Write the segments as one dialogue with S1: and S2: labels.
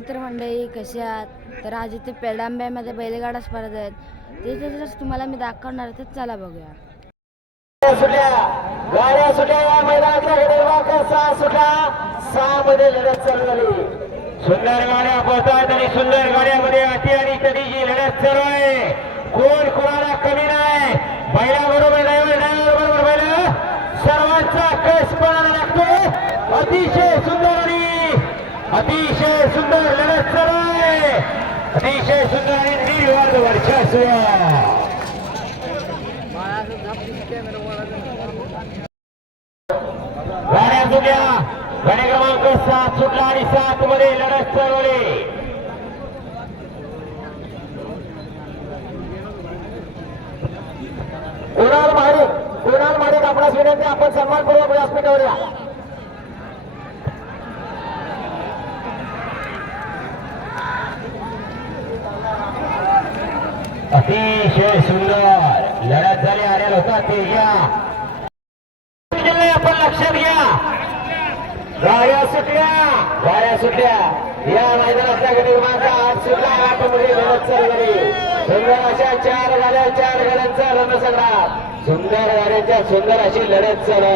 S1: मित्रमंडळी कसे आहात? तर आज इथे पेडांब्यामध्ये बैलगाडा स्पर्धा आहेत. ते त्याच्याच तुम्हाला मी दाखवणार तर चला बघूया.
S2: गाड्या सुट्या या मैदानातल्या क्रमांक सहा सुटला सहा मध्ये लढत चालू झाली. सुंदर गाड्या पळतात आणि सुंदर गाड्यामध्ये अति आणि तडीची लढत चालू आहे. कोण कोणाला कमी नाही? बैला बरोबर ड्रायव्हर ड्रायव्हर बरोबर बैल. सर्वांचा कस पळायला लागतो अतिशय सुंदर अतिशय सुंदर लढत चालू आहे. अतिशय सुंदर आणि निर्वाद वर्चस्व गाड्या सुटल्या गाडी क्रमांक सात सुटला आणि सात मध्ये लढत चालवली कुणाल माडिक कुणाल माडिक आपणास विनंती आपण सन्मानपूर्वक व्यासपीठावर या. अतिशय सुंदर. लढत झाली आलेला होता ते घ्या आपण लक्षात घ्या. गाड्या सुटल्या. गाड्या सुटल्या. या मैदानातल्या गडी क्रमांक आठ सुटला. आठमध्ये लढत चालली सुंदर अशा चार गाड्या चार गाड्यांचा रणसंग्राम सुंदर गाड्यांच्या सुंदर अशी लढत चालू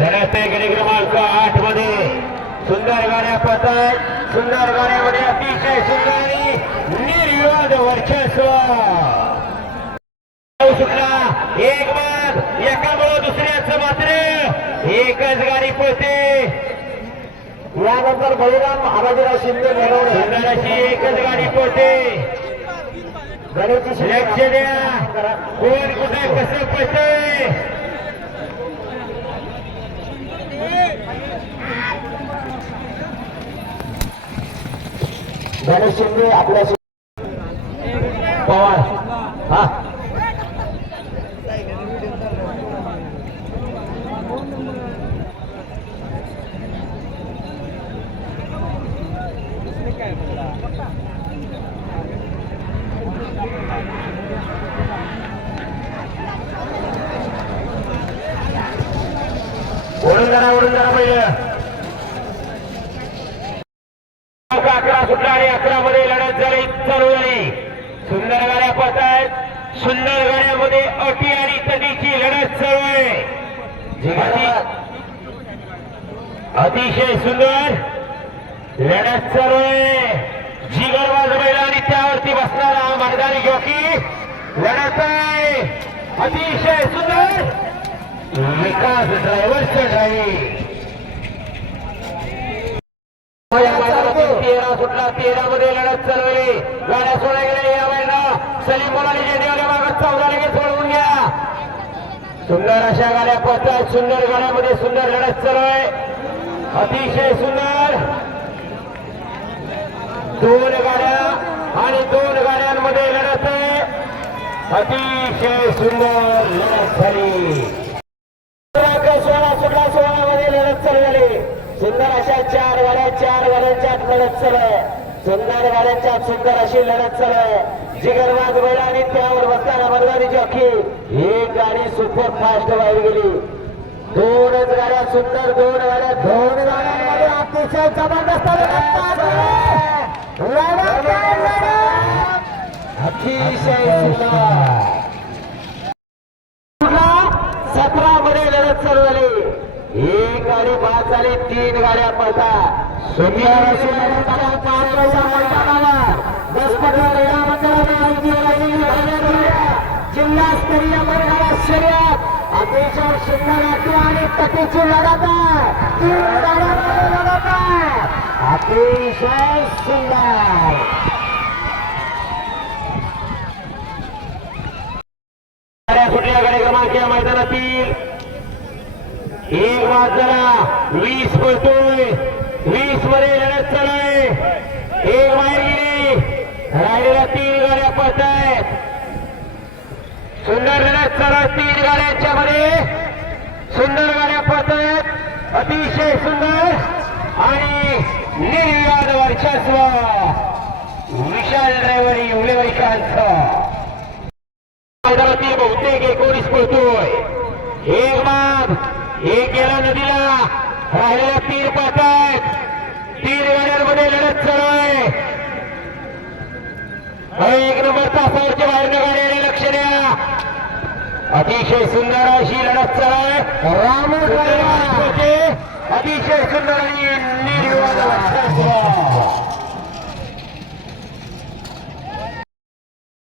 S2: लढत आहे गडी क्रमांक आठमध्ये सुंदर गाड्या पळतात. सुंदर गाड्यामध्ये अतिशय सुंदर. निर्विवाद वर्चस्व. सुटला एक माग एकामुळं दुसऱ्याचं मात्र. एकच गाडी पळते. यानंतर बळीराम आबाजीराव शिंदे सुंदर अशी एकच गाडी पळते. लक्ष द्या. कोण कुठे कसं पळतंय? गणेश शिंदे आपल्या पवार हा ओढून जरा ओढून लढत आहे अतिशय सुंदर. विकास ड्रायव्हरचं ड्राईव्ह तेरा सुटला तेरा मध्ये लढत चालवली गाड्या सोडा गेल्या या मैदानात सलीम मोलानी जेडेवाले मागत चौदा लगेच सोडवून घ्या सुंदर अशा गाड्या पळतात सुंदर गाड्यामध्ये सुंदर लढत चालू आहे. अतिशय सुंदर. दोन गाड्या आणि दोन गाड्यांमध्ये लढत अतिशय सुंदर लढत झाली. सोळा सुटला सोळा मध्ये लढत चालू झाली. सुंदर अशा चार गाड्या चार गाड्यांच्या आत लढत चालू सुंदर गाड्यांच्या आत सुंदर अशी लढत चालू जिगरबाज बैल आणि त्यावर बसताना मरवानी जॉकी. एक गाडी सुपर फास्ट वाहिली गेली. दोनच गाड्या सुंदर दोन गाड्या दोन गाड्यांमध्ये अतिशय जबरदस्त अतिशय सुंदर सतरा मध्ये लढत चालू झाली. एक गाडी बाद झाली तीन गाड्या पळतात सुंदर जिल्हास्तरीय शर्यत अतिशय सुंदर अटी आणि तटीची लढत आहे तीन लढत आहे अतिशय सुंदर गाड्या सुटल्या गाडी क्रमांक या मैदानातील एक झाला वीस पळतोय. वीसमध्ये लढत चालू आहे एक बाहेर गेली. राहिलेल्या तीन गाड्या पळत आहेत सुंदर लढत चालू तीन गाड्यांच्या मध्ये. सुंदर गाड्या पळत आहेत अतिशय सुंदर आणि निर्याद वर्चस्व. विशाल ड्रायव्हर एवढे वैकांचं बहुतेक एकोणीस पळतोय. एक माग एक गेला नदीला. राहिलेल्या तीन पाहतायत तीन गाड्यांमध्ये लढत चालू आहे एक नंबर तासावरच्या बाहेर गाडी लक्ष द्या. अतिशय सुंदर अशी लढत चालू आहे रामू अतिशय सुंदर आणि निर्विवाद वर्चस्व.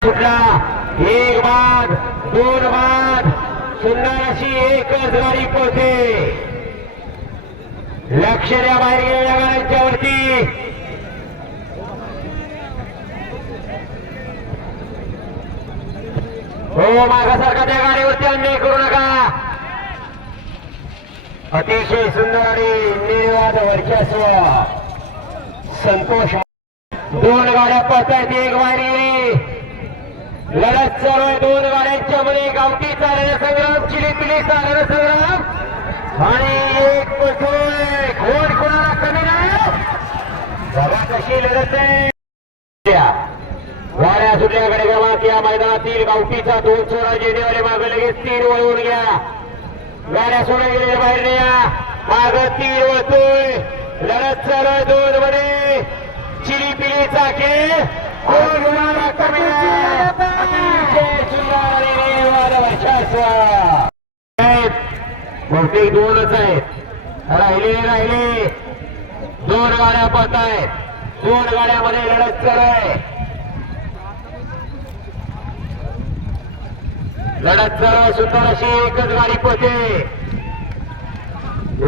S2: सुटला एक बाद दोन बाद सुंदर अशी पोहते लक्ष द्या बाहेर गेलेल्या गाड्यांच्या वरती हो मागासारखा त्या गाडीवरती अन्याय करू नका. अतिशय सुंदर आणि निर्वाद वर्चस्व. संतोष. दोन गाड्या पळतायत एक वारी लढत चालू आहे दोन गाड्यांच्या मध्ये गावठी चालणं संग्राम चिली पिली चालणं संग्राम आणि एक पळतोय कोण कोणाला कमी नाही? बघा कशी लढत आहे. वाऱ्या सुटल्याकडे क्रमांक या मैदानातील गावठीचा दोन सोळा जेनेवाले मागे लगेच तीन वळवून घ्या. गाड्या सोडा गेलेल्या बाहेर या माग तीन वळतोय. लढत चालू आहे दोन मध्ये चिली पिली चाके बहुतेक दोनच आहेत. राहिले राहिले. दोन गाड्या पळत आहेत. दोन गाड्यामध्ये लढत चालू आहे. लढत चालू सुद्धा अशी एकच गाडी पळते.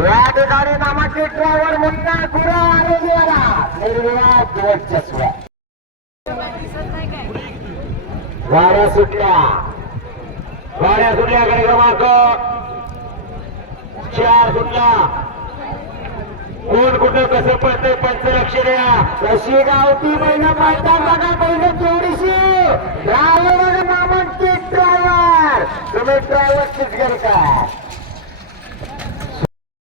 S2: या ठिकाणी नामाचे ड्रायव्हर मुन्ना गुरा आरोग्याला. निर्विवाद वर्चस्व गाड्या सुटल्या. गाड्या सुटल्याकडे क्रमांक चार सुटला. कोण कुठं कसं पडतंय पंच लक्ष द्या. कशी गावती महिना पाहता बघा पहिलं थोडीशी ड्रायव्हर मामांची ड्रायव्हर. तुम्ही ड्रायव्हरचीच घर का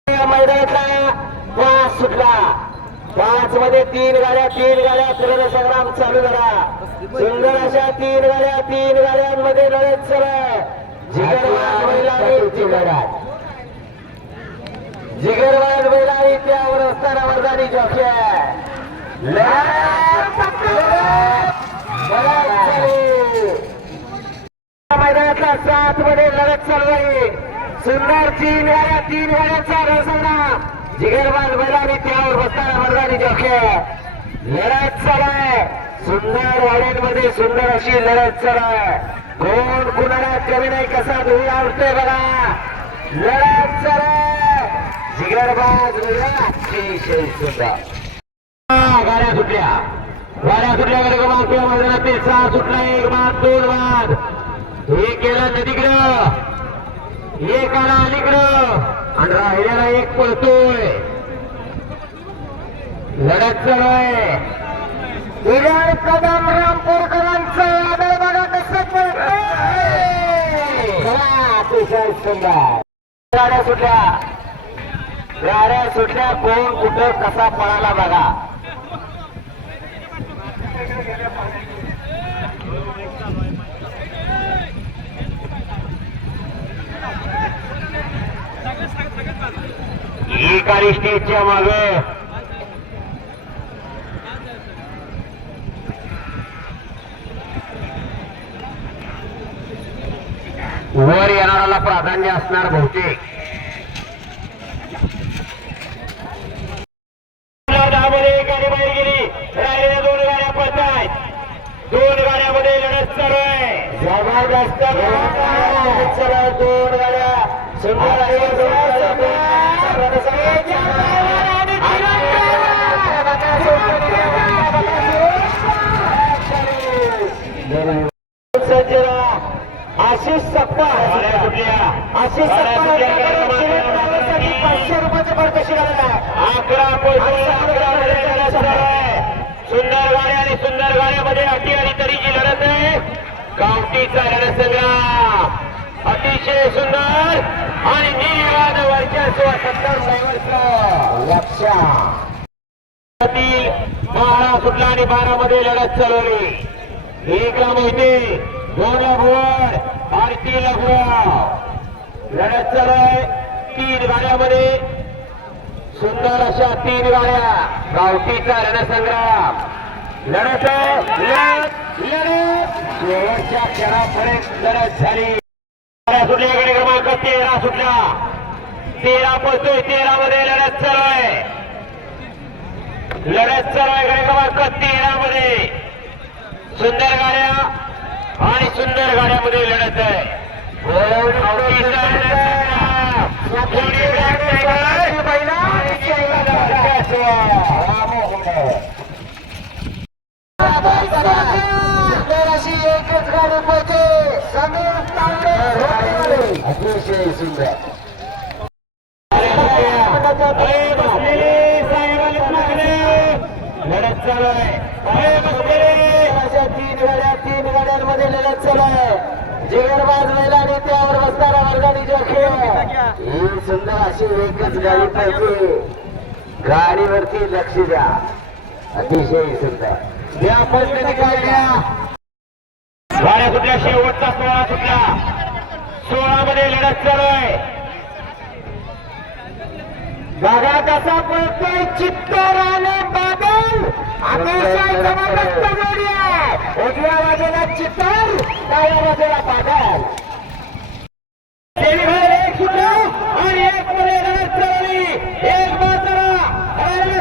S2: या मैदानातला पाच सुटला पाच मध्ये तीन गाड्या तीन गाड्या त्रण संग्राम चालू झाला सुंदर अशा तीन गाड्या तीन गाड्यांमध्ये लढत चालू. जिगरवाज बैलांनी जिगरात जिगरवाज बैलांनी त्यावर असताना वर्गाने जॉकी मैदानातला सात मध्ये लढत चालू. आहे. सुंदर तीन गाड्या तीन गाड्यांचा रसंग्राम जिगरबाज मैदानी त्यावर बसताना वर्गाने जॉकी लढत चालू सुंदर वाड्यांमध्ये सुंदर अशी लढत चालू कोण कुणाला कमी नाही कसा धुळी आवडतोय बघा. लढत चालू जिगरबाज बैला अतिशय सुंदर गाड्या सुटल्या. गाड्या सुटल्या कडे मैदानात ते सहा सुटला एक बाद दोन बाद एक गेला नदीकडं. एक आला अलीकडं. आणि राहिलेला एक पळतोय. लढत चालू आहे. विराट कदम रामपूरकरांचं आदर बघा कसं पळतोय. अतिशय सुंदर. गाड्या सुटल्या. गाड्या सुटल्या. कोण कुठं कसा पळाला बघा. ही स्टेजच्या माग. वर येणाऱ्याला प्राधान्य असणार बहुतेक दहामध्ये एक गाडी बाहेर गेली राहिलेल्या दोन गाड्या पडत आहेत दोन गाड्यामध्ये लढत चालू आहे जबरदस्त लढत चालू आहे दोन गाड्या सुंदर आहे दोन गाड्या सज्जरा आशिष सप्पा आशिष सप्पा पाचशे रुपयाचं परदेशी घालत आहे अकरा सुंदर गाड्या आणि सुंदर गाड्यामध्ये अटी आणि तरीची लढत आहे. गावठीचा रणसंग्राम अतिशय सुंदर आणि निर्वाद वर्चस्व सत्तर ड्रायव्हर्स लक्षात बारा सुटला आणि बारा मध्ये लढत चालवली. एकला मोहिते दोनला भुवर आणि तीनला भुवा लढत चालू आहे. तीन गाड्यामध्ये सुंदर अशा तीन गाड्या गावठीचा रणसंग्राम लढत लढत लढत शेवटच्या क्षणापर्यंत लढत झाली सुटल्याकडे क्रमांक तेरा सुटला तेरा पोहोचतोय तेरा मध्ये लढत चालू आहे लढत चालू क्रमांक तेरा मध्ये सुंदर गाड्या आणि सुंदर गाड्यामध्ये लढत आहे गावठीचा रणसंग्राम. कोणी लढत आहे का? अतिशय सुंदर बसलेले मागणे. लढत चालू आहे बसलेले अशा तीन गाड्या तीन गाड्यांमध्ये लढत चालू आहे जिगर बाजवायला आणि बसणारा वर्गाने जोखीम ही सुंदर अशी एकच गाडी पाहिजे गाडीवरती लक्ष द्या. अतिशय सुंदर. या पद्धतीने गाड्या गाड्या कुठल्या शेवटचा सोळा कुठला सोळा मध्ये लढत चालू आहे बघा कसा पळतोय चित्तर आणि बादल. अतिशय जबरदस्त जोडी आहे. उजव्या बाजूला चित्तर डाव्या बाजूला बादल सेमीफायनल एक सुटला आणि एक मध्ये लढत चालली एक बाजूला राहिल्या तीन गड्या पडतात तीन गड्यामध्ये अशी आणि तडीची लढत झाली लढत आहे सेमीफायनल एक मध्ये जिगरबाज बैलामध्ये जिगरबाज बैल आणि त्यावरती बसणारा हा मर्दानी जोके बराल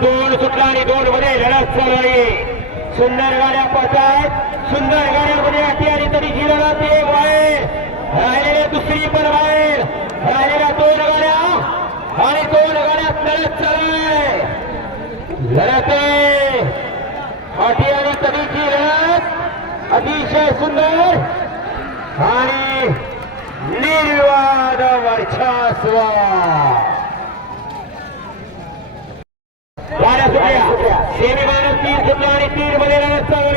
S2: दोन सुटला आणि दोन मध्ये लढत चालू आहे. सुंदर गाड्या पडतात सुंदर गाड्या स्लीपर बाहेर राहिलेल्या दोन गाड्या आणि दोन गाड्यात लढत चालू लढत आहे अटी आणि तडीची लढत अतिशय सुंदर आणि निर्वाद वर्षास्व गाड्या सुटल्या सेमीफायनल तीन सुटल्या आणि तीन मध्ये लढत चालू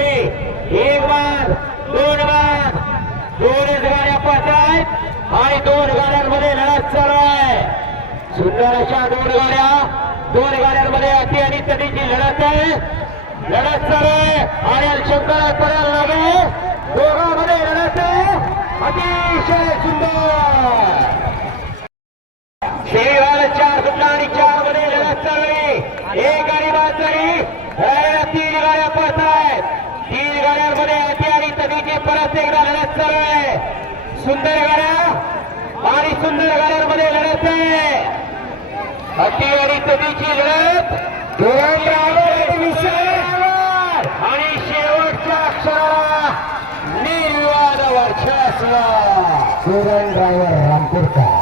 S2: एक बाद दोन बाद. दोनच गाड्या पळतायत. आणि दोन गाड्यांमध्ये लढत चालू आहे सुंदर अशा दोन गाड्या दोन गाड्यांमध्ये अति आणि तटीची लढत आहे. लढत चालू आहे आणि शंकर पर्याय लागू दोघांमध्ये लढत आहे. अतिशय सुंदर. शेरीवाला चार सुटला आणि चारमध्ये लढत चालू आहे एक गाडी बाद झाली राहिलेल्या तीन गाड्या पडत आहेत तीन गाड्यांमध्ये अति आणि तटीची परत एकदा लढत चालू आहे सुंदर गाड्या आणि सुंदर गाड्यांमध्ये लढत. आहे अति आणि तटीची लढत आणि शेवटच्या अक्षराला निर्वाद वर्चस्व सुगन ड्रायव्हर रामपूरकर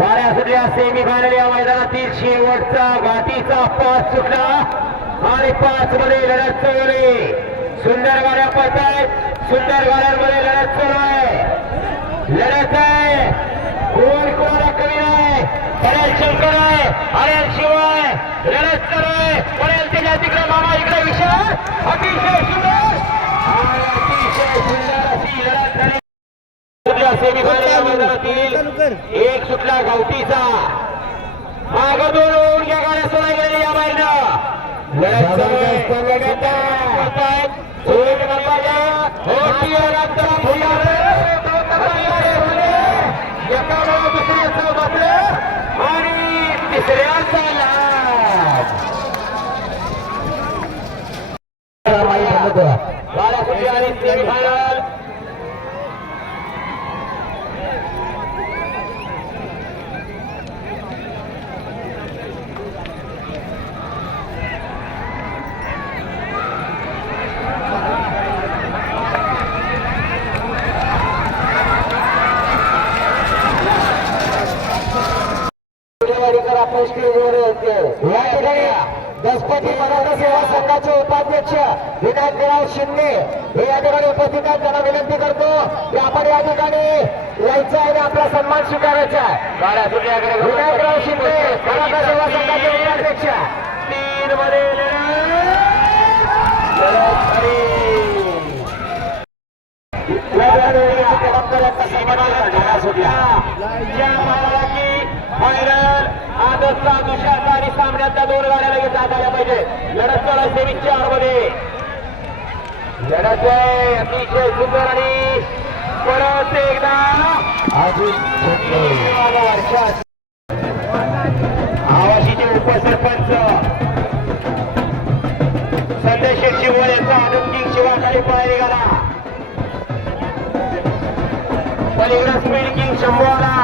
S2: गाड्या सुटल्या सेमीफायनल या मैदानातील शेवटचा गाठीचा पाच सुटला. आणि पाच मध्ये लढत चालू सुंदर गाड्या पळतायत. सुंदर गाड्यांमध्ये लढत सुरू आहे. लढत आहे. कोण कोणाला कमी आहे पडेल शंकर आहे अरेल शिव आहे. लढत सुरू आहे. पडेल त्याच्या तिकडे मामा इकडे विषय अतिशय सुंदर. अतिशय सुंदर अशी लढत झाली. सेमीफायनल एक सुटला गावठीचा. माग दोन उडक्या गाड्या सोडा गेली या बाहेरनं लढत चालू आहे. एक नंबरला मोठी लढत फुला एका वेळा दुसऱ्याचं बसलं आणि तिसऱ्याचा लाभ गाड्या सुटल्या आणि सेमीफायनल वाडेकर आपण स्टेजवर होते या ठिकाणी दसपती मराठा सेवा संघाचे उपाध्यक्ष विनायकराव शिंदे हे या ठिकाणी उपस्थित आहेत त्यांना विनंती करतो की आपण या ठिकाणी यायचं आहे आणि आपला सन्मान स्वीकारायचा. आहे विनायकराव शिंदे मराठा सेवा संघाचे उपाध्यक्ष तीन मध्ये आदर्शचा दुसऱ्याचा आणि सामन्यातल्या दोन गाड्या लगेच आत आल्या पाहिजे लढत चालू चारमध्ये लढत आहे अतिशय सुंदर आणि परत एकदा. आवाशीचे उपसरपंच. संदेश शिवळ यांचा आनंद शिवाखाली पळायला निघाला पलीकडे स्पीड किंग शंभू आला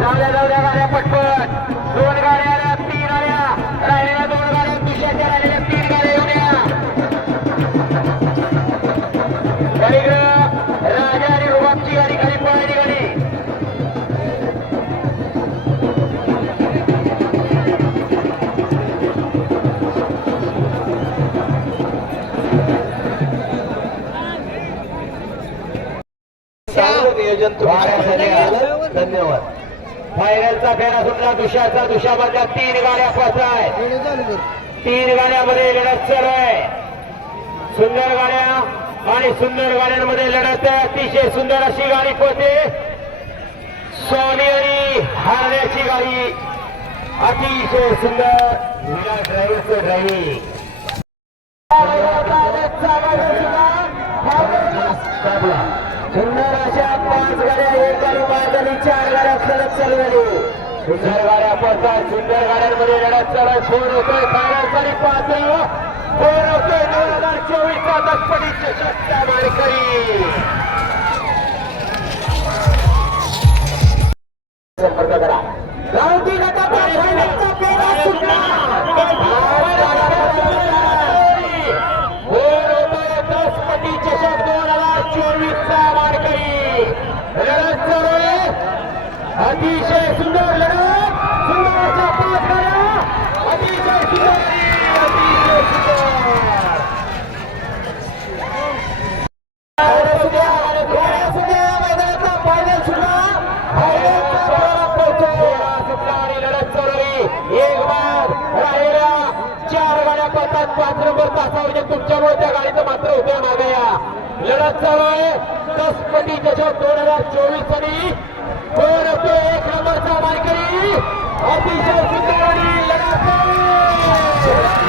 S2: जाऊद्या जाऊद्या गाड्या पटपट. दोन गाड्या. आलं. धन्यवाद. फायनलचा फेरा सुटला दुशाचा दुशामधल्या तीन गाड्या पळताय तीन गाड्यामध्ये लढत चालू आहे. सुंदर गाड्या आणि सुंदर गाड्यांमध्ये लढत आहे. अतिशय सुंदर अशी गाडी पळते सोनी आणि हारण्याची गाडी. अतिशय सुंदर. ड्रायव्हरचं ड्रायव्हिंग सुंदर अशा पाच गाड्या एक गाडी बाद आणि चार गाड्या सलग चालू झाली. सुंदर गाड्या पडतात सुंदर गाड्यांमध्ये लढत चालू. फोन होतोय फायनलसाठी पाच फोन होतोय दोन हजार चोवीसचा दसपटीचे चषकचा मानकरी. संपर्क करा. नंबरचा कसपटी चषक दोन हजार चोवीस साली कोण होतो एक नंबरचा मायकरी. अतिशय सुंदर आणि लगातार